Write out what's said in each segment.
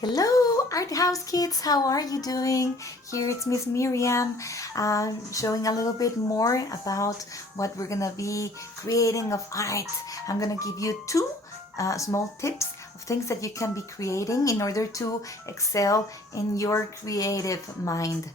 Hello, ArtHouse kids, how are you doing? Here it's Miss Myriam, showing a little bit more about what we're gonna be creating of art. I'm gonna give you two small tips of things that you can be creating in order to excel in your creative mind.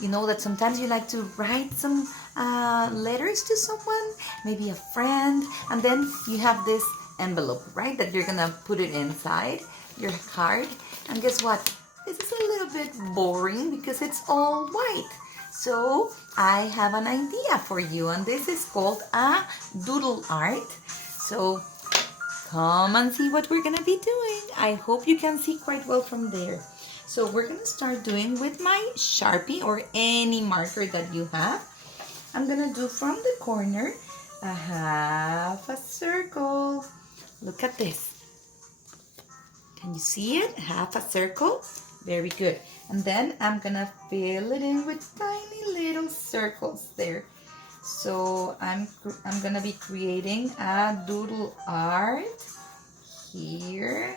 You know that sometimes you like to write some letters to someone, maybe a friend, and then you have this envelope, right, that you're gonna put it inside your card, and guess what, this is a little bit boring because it's all white. So I have an idea for you, and this is called a doodle art. So come and see what we're gonna be doing. I hope you can see quite well from there. So we're gonna start doing with my Sharpie or any marker that you have. I'm gonna do from the corner a half a circle. Look at this. Can you see it? Half a circle. Very good. And then I'm gonna fill it in with tiny little circles there. So I'm gonna be creating a doodle art here,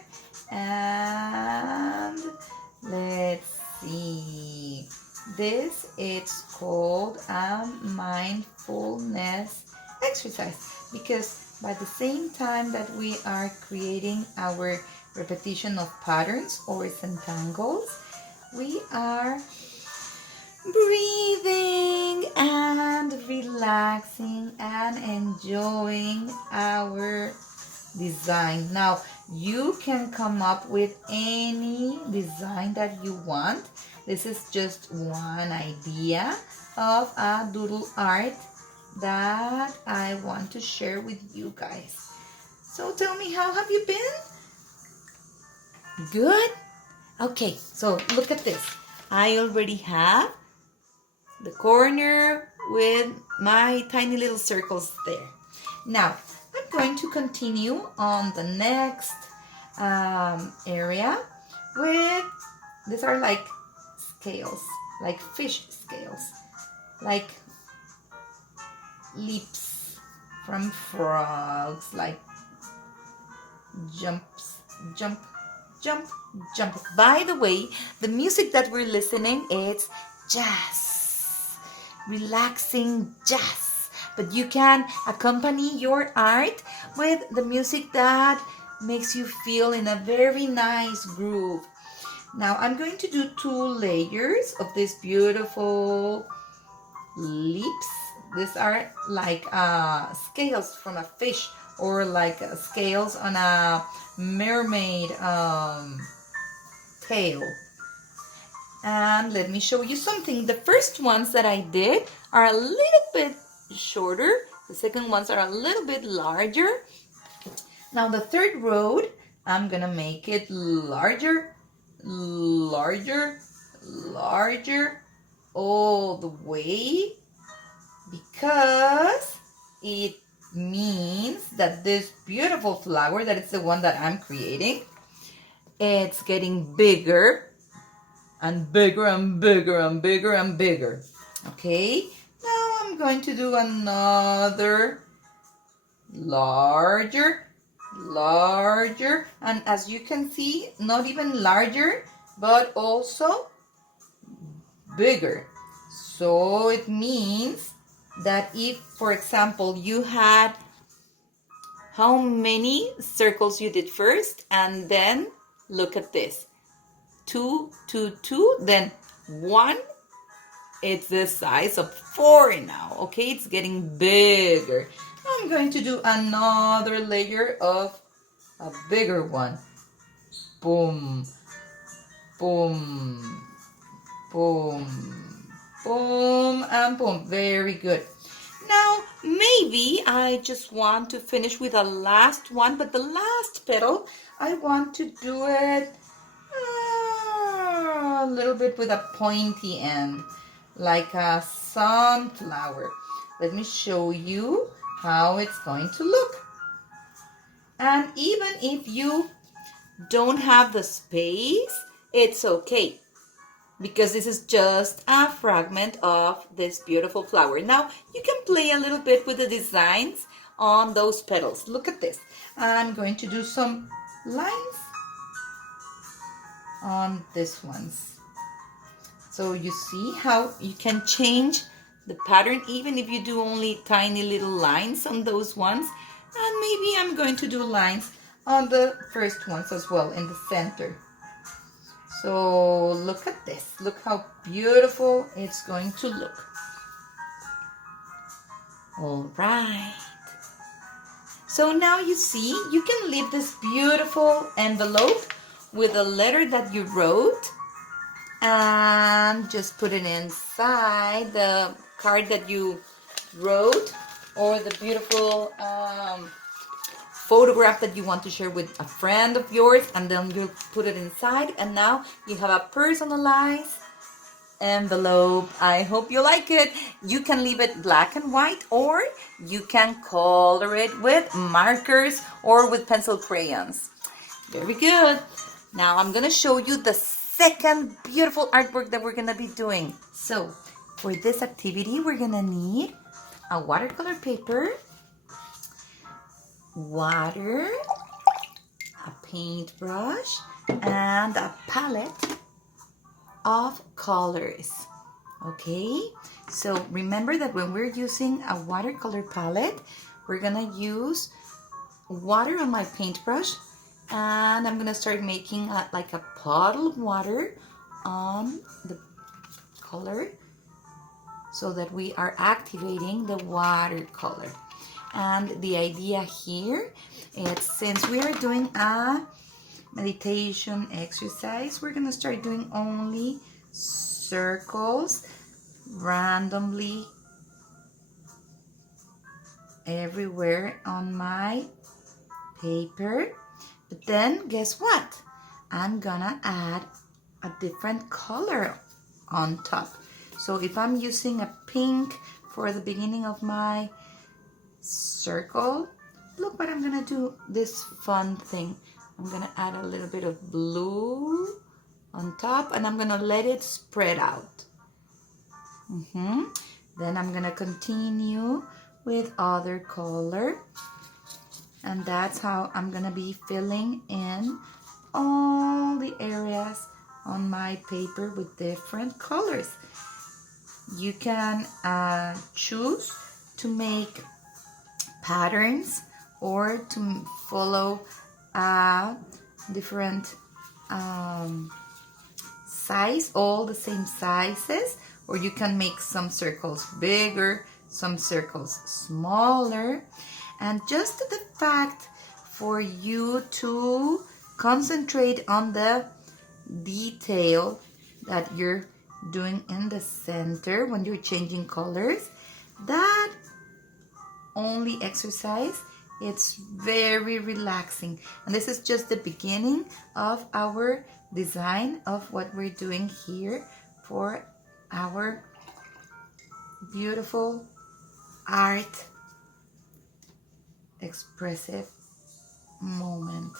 and let's see. This is called a mindfulness exercise, because by the same time that we are creating our repetition of patterns or centangles, we are breathing and relaxing and enjoying our design. Now, you can come up with any design that you want. This is just one idea of a doodle art that I want to share with you guys. So tell me, how have you been? Good? Okay, so look at this. I already have the corner with my tiny little circles there. Now, I'm going to continue on the next area with, these are like scales, like fish scales, like lips from frogs, like jumps, jump, jump, jump. By the way, the music that we're listening is jazz, relaxing jazz. But you can accompany your art with the music that makes you feel in a very nice groove. Now I'm going to do 2 layers of this beautiful lips. These are like scales from a fish, or like scales on a mermaid tail. And let me show you something. The first ones that I did are a little bit shorter. The second ones are a little bit larger. Now the third row, I'm gonna make it larger, larger, larger, all the way, because it means that this beautiful flower, that is the one that I'm creating, it's getting bigger and bigger and bigger and bigger and bigger. Okay, now I'm going to do another larger, larger, and as you can see, not even larger, but also bigger. So it means that if, for example, you had, how many circles you did first, and then look at this, 2, 2, 2, then 1, it's the size of 4 now. Okay, it's getting bigger. I'm going to do another layer of a bigger one. Boom, boom, boom, boom, and boom. Very good. Now, maybe I just want to finish with a last one, but the last petal, I want to do it a little bit with a pointy end, like a sunflower. Let me show you how it's going to look. And even if you don't have the space, it's okay, because this is just a fragment of this beautiful flower. Now you can play a little bit with the designs on those petals. Look at this. I'm going to do some lines on these ones. So you see how you can change the pattern even if you do only tiny little lines on those ones. And maybe I'm going to do lines on the first ones as well in the center. So look at this. Look how beautiful it's going to look. All right. So now you see, you can leave this beautiful envelope with a letter that you wrote and just put it inside the card that you wrote, or the beautiful photograph that you want to share with a friend of yours, and then you put it inside, and now you have a personalized envelope. I hope you like it. You can leave it black and white, or you can color it with markers or with pencil crayons. Very good. Now I'm gonna show you the second beautiful artwork that we're gonna be doing. So for this activity, we're gonna need a watercolor paper, water, a paintbrush, and a palette of colors. Okay, so remember that when we're using a watercolor palette, we're gonna use water on my paintbrush, and I'm gonna start making like a puddle of water on the color so that we are activating the watercolor. And the idea here is, since we are doing a meditation exercise, we're gonna start doing only circles randomly everywhere on my paper. But then guess what? I'm gonna add a different color on top. So if I'm using a pink for the beginning of my circle, look what I'm gonna do, this fun thing. I'm gonna add a little bit of blue on top, and I'm gonna let it spread out. Then I'm gonna continue with other color, and that's how I'm gonna be filling in all the areas on my paper with different colors. You can choose to make patterns or to follow different size, all the same sizes, or you can make some circles bigger, some circles smaller. And just the fact for you to concentrate on the detail that you're doing in the center when you're changing colors, that only exercise, it's very relaxing. And this is just the beginning of our design of what we're doing here for our beautiful art expressive moment.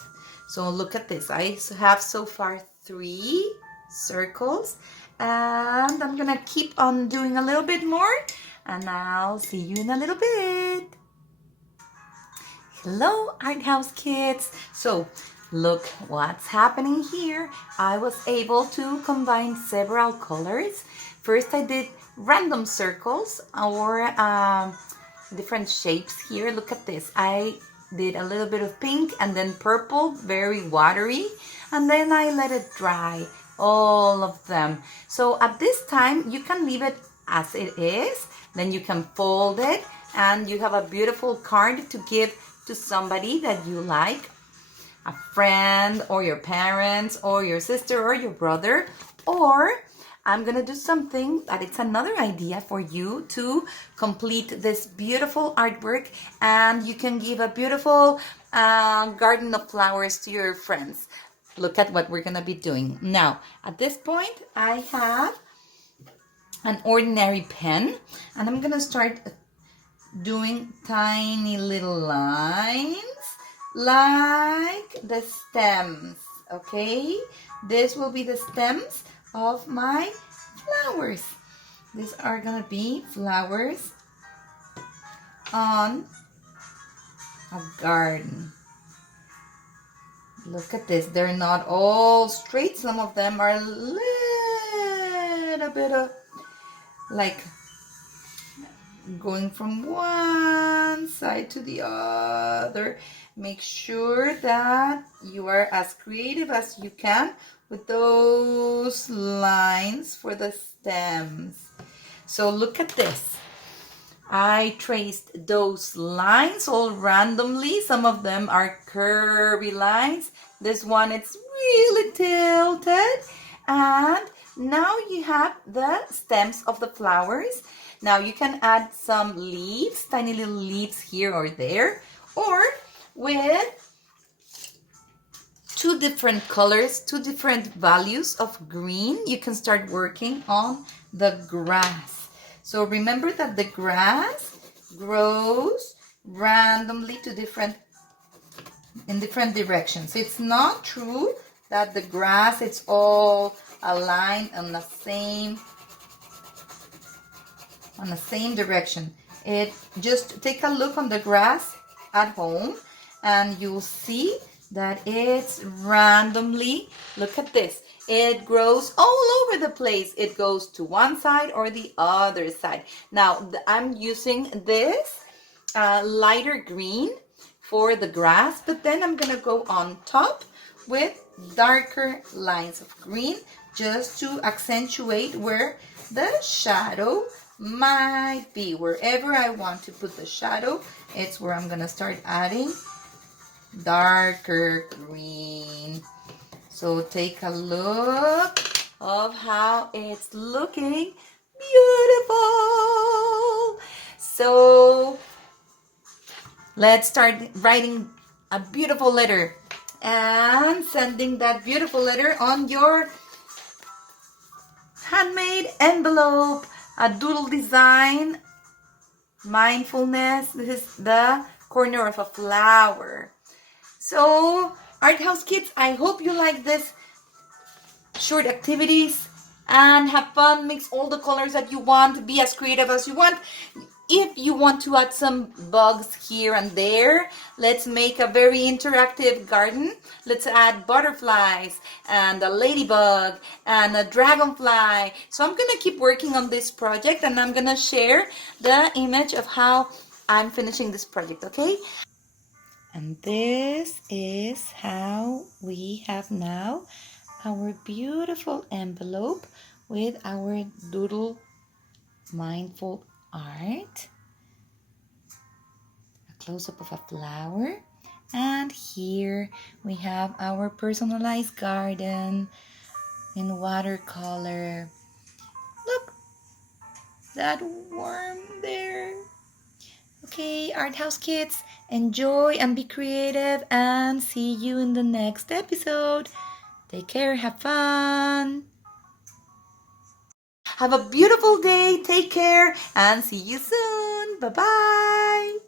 So look at this. I have so far 3 circles, and I'm gonna keep on doing a little bit more, and I'll see you in a little bit. Hello, ArtHouse kids. So look what's happening here. I was able to combine several colors. First I did random circles or different shapes here. Look at this. I did a little bit of pink and then purple, very watery, and then I let it dry, all of them. So at this time you can leave it as it is, then you can fold it, and you have a beautiful card to give to somebody that you like, a friend or your parents or your sister or your brother. Or I'm gonna do something that it's another idea for you to complete this beautiful artwork, and you can give a beautiful garden of flowers to your friends. Look at what we're gonna be doing. Now, at this point, I have an ordinary pen, and I'm gonna start doing tiny little lines like the stems. Okay, this will be the stems of my flowers. These are gonna be flowers on a garden. Look at this. They're not all straight. Some of them are a little bit of like going from one side to the other. Make sure that you are as creative as you can with those lines for the stems. So look at this. I traced those lines all randomly. Some of them are curvy lines. This one, it's really tilted. And now you have the stems of the flowers. Now you can add some leaves, tiny little leaves here or there, or with two different colors, two different values of green, you can start working on the grass. So remember that the grass grows randomly in different directions. It's not true that the grass it's all aligned on the same direction. It just take a look on the grass at home and you'll see that it's randomly, look at this, it grows all over the place. It goes to one side or the other side. Now I'm using this lighter green for the grass, but then I'm gonna go on top with darker lines of green just to accentuate where the shadow might be. Wherever I want to put the shadow, it's where I'm gonna start adding darker green. So take a look of how it's looking beautiful. So let's start writing a beautiful letter and sending that beautiful letter on your handmade envelope, a doodle design, mindfulness. This is the corner of a flower. So, ArtHouse kids, I hope you like this short activities and have fun. Mix all the colors that you want. Be as creative as you want. If you want to add some bugs here and there, let's make a very interactive garden. Let's add butterflies and a ladybug and a dragonfly. So I'm going to keep working on this project and I'm going to share the image of how I'm finishing this project, okay? And this is how we have now our beautiful envelope with our doodle mindful art. A close-up of a flower. And here we have our personalized garden in watercolor. Look, that worm there. Okay, ArtHouse kids, enjoy and be creative and see you in the next episode. Take care, have fun. Have a beautiful day, take care, and see you soon. Bye-bye.